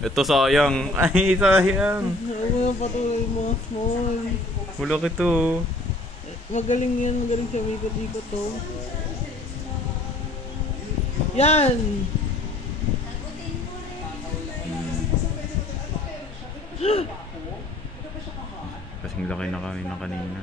Ito sayang. Ay, sayang. Huwag mo patuloy mo, small. Bulok ito. Magaling yan, magaling siya ikot-ikot to. Yan! Kasing laki na kami na kanina.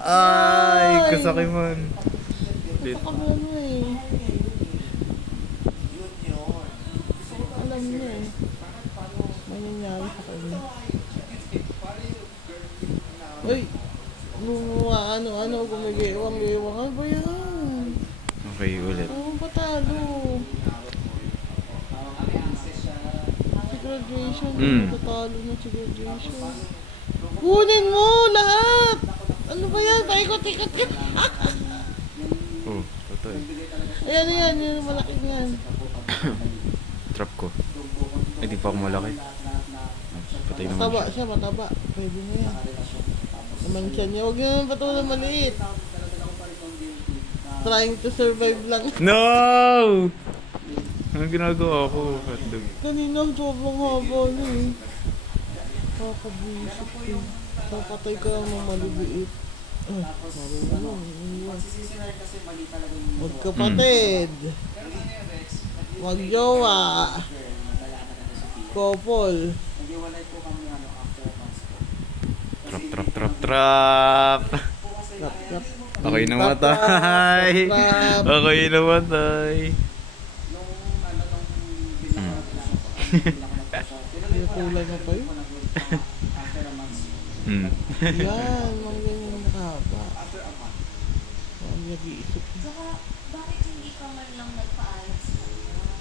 Ay, kasakiman. Baka mo eh. Alam niya eh. May nangyari sa kanya. Uy! Ano, gumigewang. Ano ba yan? Okay, ulit. Ano ba talo? Si graduation, tatalo na si graduation. Kunin mo lahat! Ano ba yan? Paikot-ikot ka! Oh, totoo eh. Ayan, yung malaking yan. Trap ko. Ay, di pa ako malaki. Patay naman Mataba siya. siya, mataba. Pwede na yan. Naman siya niya. Huwag naman patuloy maliit. Trying to survive lang. No! Ano ginagawa ko? Hotdog. Kanina sobrang haba na eh. Kakabisip eh. Papatay ka lang ng maliliit. Marunong. Magkapatid. Magjowa. Couple. Trap. Trap. Ako'y namatay. Ako'y namatay. Kulay mo pa yun? Yan, mga ganyan nakahaba. Ang nag-iisip. Bakit hindi ka man lang nagpaalas?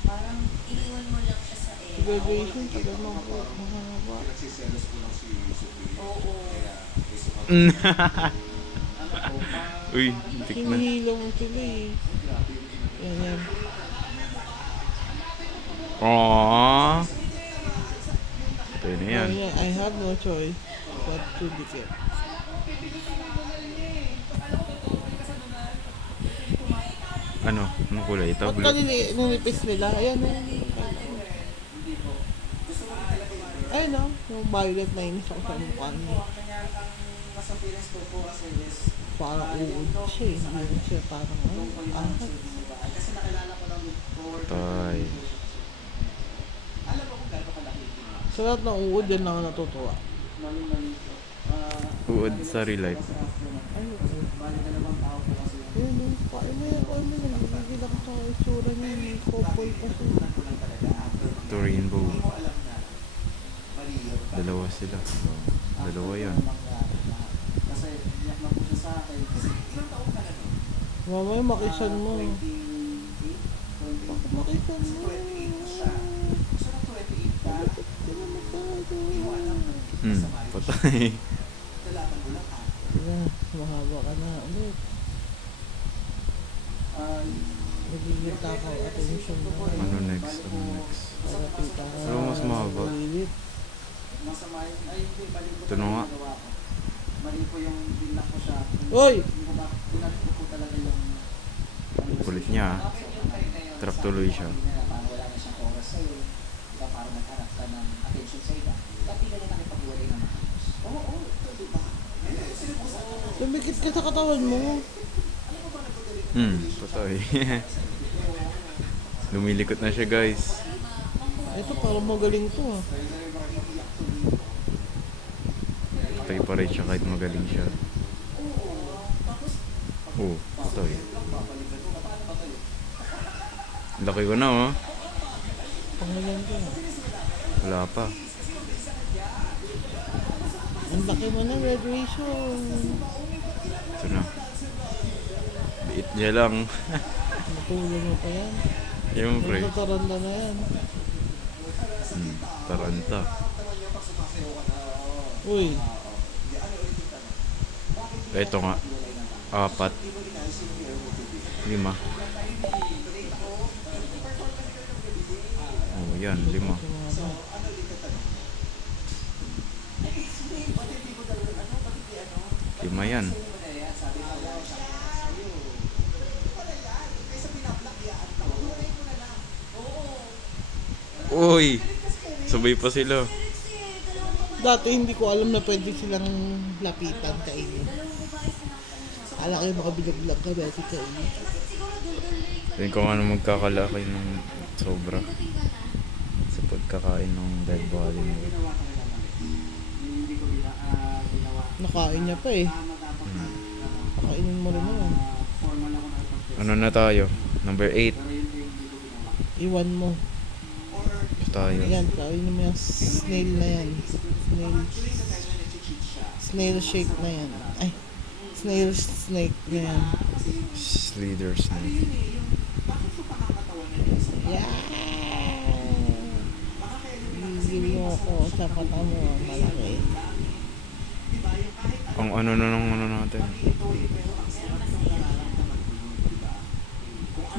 Parang iniwan mo lang siya sa air. Graduation, tagal mga mahaba. Oo. Uy, tik na. Hinihilo mo sila eh. Yan. Aww. Ito na yan. I have no choice but to declare. Ano? Anong kulay? Ito? Ba't Blue? nilipis nila? Ayan na. Ayun no, yung violet na inis ako sa mukha niya. Parang uod siya eh. Hindi siya parang angat. Tay. Sa lahat ng uod, yan lang ako natutuwa. Uod sa real life. Ay, uod. Ayun no, kain mo yan. Nagigil ako sa itsura niya. May couple pa siya. Ito rainbow. Dalawa sila. Dalawa yan. Mamaya makisan mo. Makisan mo. Patay. Diba, mahaba ka na ulit. Nagigil ka ako attention mo. Ano next? Ano mas mahaba? Ito na nga. Oy! Kulit niya. Trap tuloy siya. Lumikit ka sa katawan mo. Patay. Lumilikot na siya, guys. Ito parang magaling to ah. Patay pa rin siya kahit magaling siya. Oh, patay. Laki ko na, oh. Pangalan ko ah. Wala pa. Ang laki mo na graduation. Ito na. Biit niya lang. Matulog mo pa yan. Siyempre. Magtataranda na yan. Taranta. Uy. Ito nga. 4. 5. Oh, yan. 5. Yan. Uy! Sabay pa sila. Dati hindi ko alam na pwede silang lapitan kainin. Kala kayo makabilaglag ka dati kainin. Tingin ko nga na magkakalaki ng sobra sa pagkakain ng dead body mo. Nakain niya pa eh. Kainin mo rin naman. Ano na tayo? Number 8. Iwan mo. Tayo. Yan, kainin mo yung snail na yan. Snail shake na yan. Ay, snail snake na yan. Slither snake. Yeah! Gigil mo ako sa mata mo, malaki. Ang ano na ng ano natin.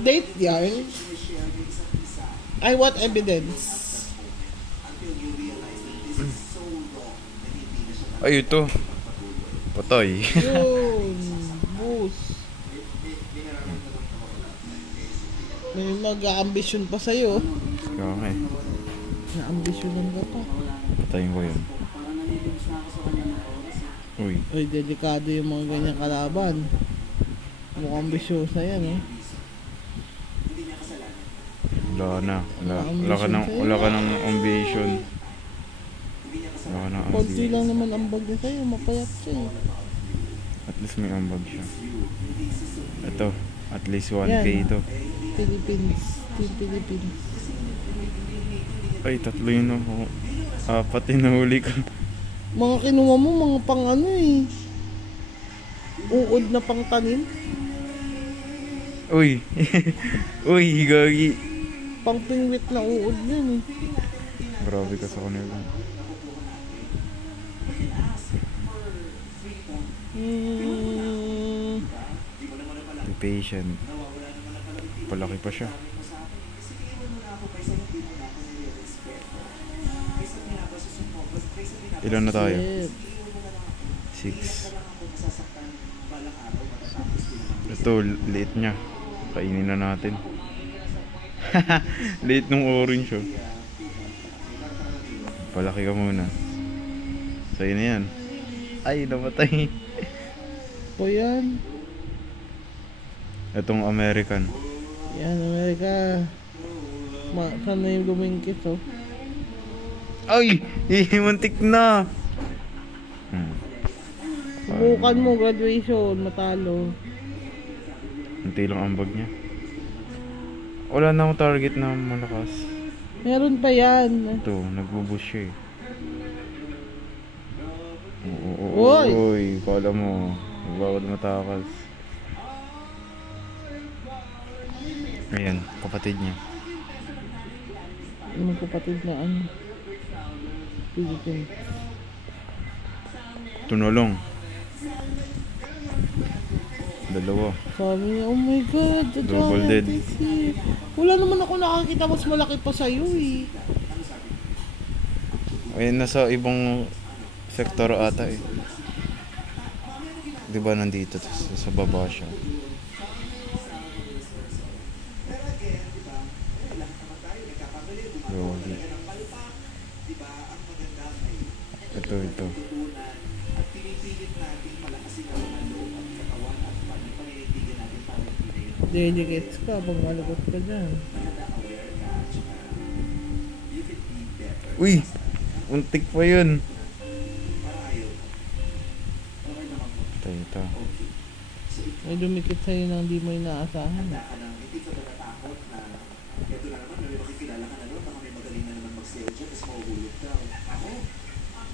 Date yarn? Ay, what evidence? Ay, ito. Patay. Yun, boost. May mag-a-ambisyon pa sa'yo. Kaya nga eh. Na-ambisyonan ka pa. Patayin ko yun. Uy. Uy, delikado yung mga ganyang kalaban. Mukhang ambisyosa yan eh. Wala ka ng ambition. Wala ka ng Konti ambition. lang naman ambag na sa'yo, mapayat siya eh. At least may ambag siya. Ito. At least 1K Yan. ito. Philippines. Team Philippines. Ay, tatlo yun ako. 4 yung nahuli ko. Mga kinuha mo, mga pang ano eh. Uod na pang tanim. Uy. Uy, gagi. Pang pingwit na uod yun eh. Grabe ka sa kanila. Be patient. Palaki pa siya. Ilan na tayo? Shit. 6. Ito, liit niya. Kainin na natin. Liit nung orange oh. Palaki ka muna. Sa'yo na yan. Ay, namatay. O yan. Itong American. Yan, Amerika. Saan na yung lumingkit oh. Ay! Muntik na! Subukan mo, graduation, matalo. Unti lang ang bag niya. Wala na akong target na malakas. Meron pa yan. Ito, nagbo-boost siya eh. Uy! Uy! Kala mo, bawal matakas. Ayan, kapatid niya. Yung kapatid na ano. Philippines. Tunulong. Dalawa. Sabi niya, oh my God, the Double giant dead. is here. Wala naman ako nakakita, mas malaki pa sa'yo eh. Ayun, nasa ibang sektor ata eh. Diba nandito sa baba siya. Yogi. Ito. Delicates ka pag malukot ka dyan. Uy! Untik pa yun. Ito. May dumikit sa'yo na hindi mo inaasahan.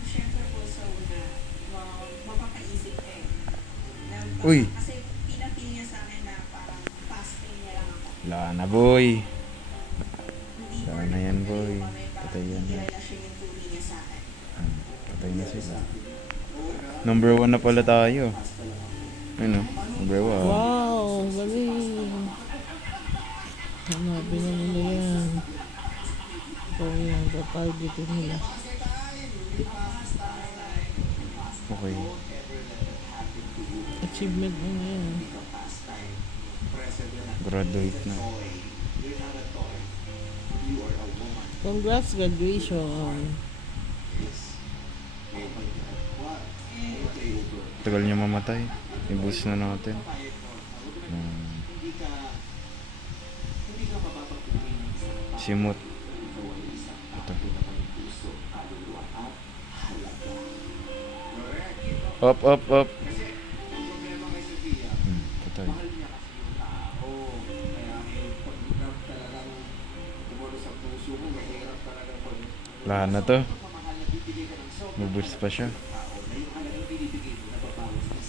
Siyempre po sa una, mapapaisip ka eh. Uy! Kasi pinapil niya sa akin na parang fasting niya lang ako. Wala na boy. Hindi Wala na yan boy. Patay yan. relasyon yung tuli niya sa akin. Patay na sila. Number 1 na pala tayo. Ano? Number 1. Wow, galing. Hanapin na nila yan. So yan, tatargetin nila. Okay. Achievement mo na yan. Graduate na. Congrats, graduation. Tagal niya mamatay. I-boost na natin. Simot. Ito. Up, up, up. Patay. Lahat na to. Maboost pa siya.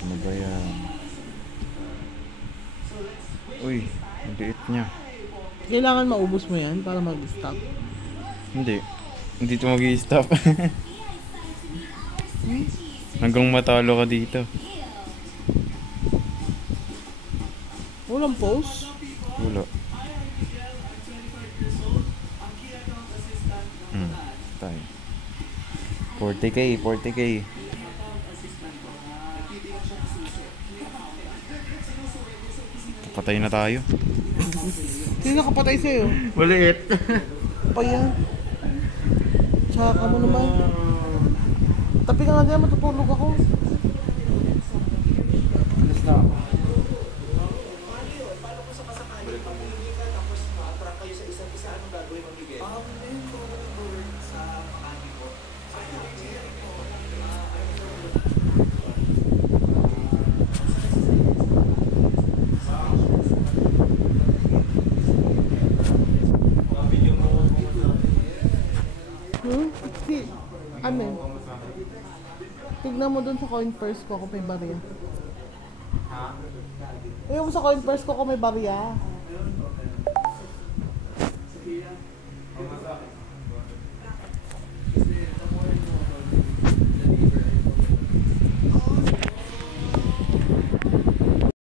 Ano ba yan? Uy, ang liit niya. Kailangan maubos mo yan para mag-stop. Hindi. Hindi ito mag-i-stop. Hanggang matalo ka dito. Walang pause. Wala. Tayo. 40k, 40k. Patay na tayo. Sino nakapatay sa'yo? Maliit. Pa yan. Tsaka mo naman. Tapi ka nga dyan, matutulog ako. Alas na ako. Ano eh? Tignan mo dun sa coin purse ko kung may barya. Tignan mo sa coin purse ko kung may barya.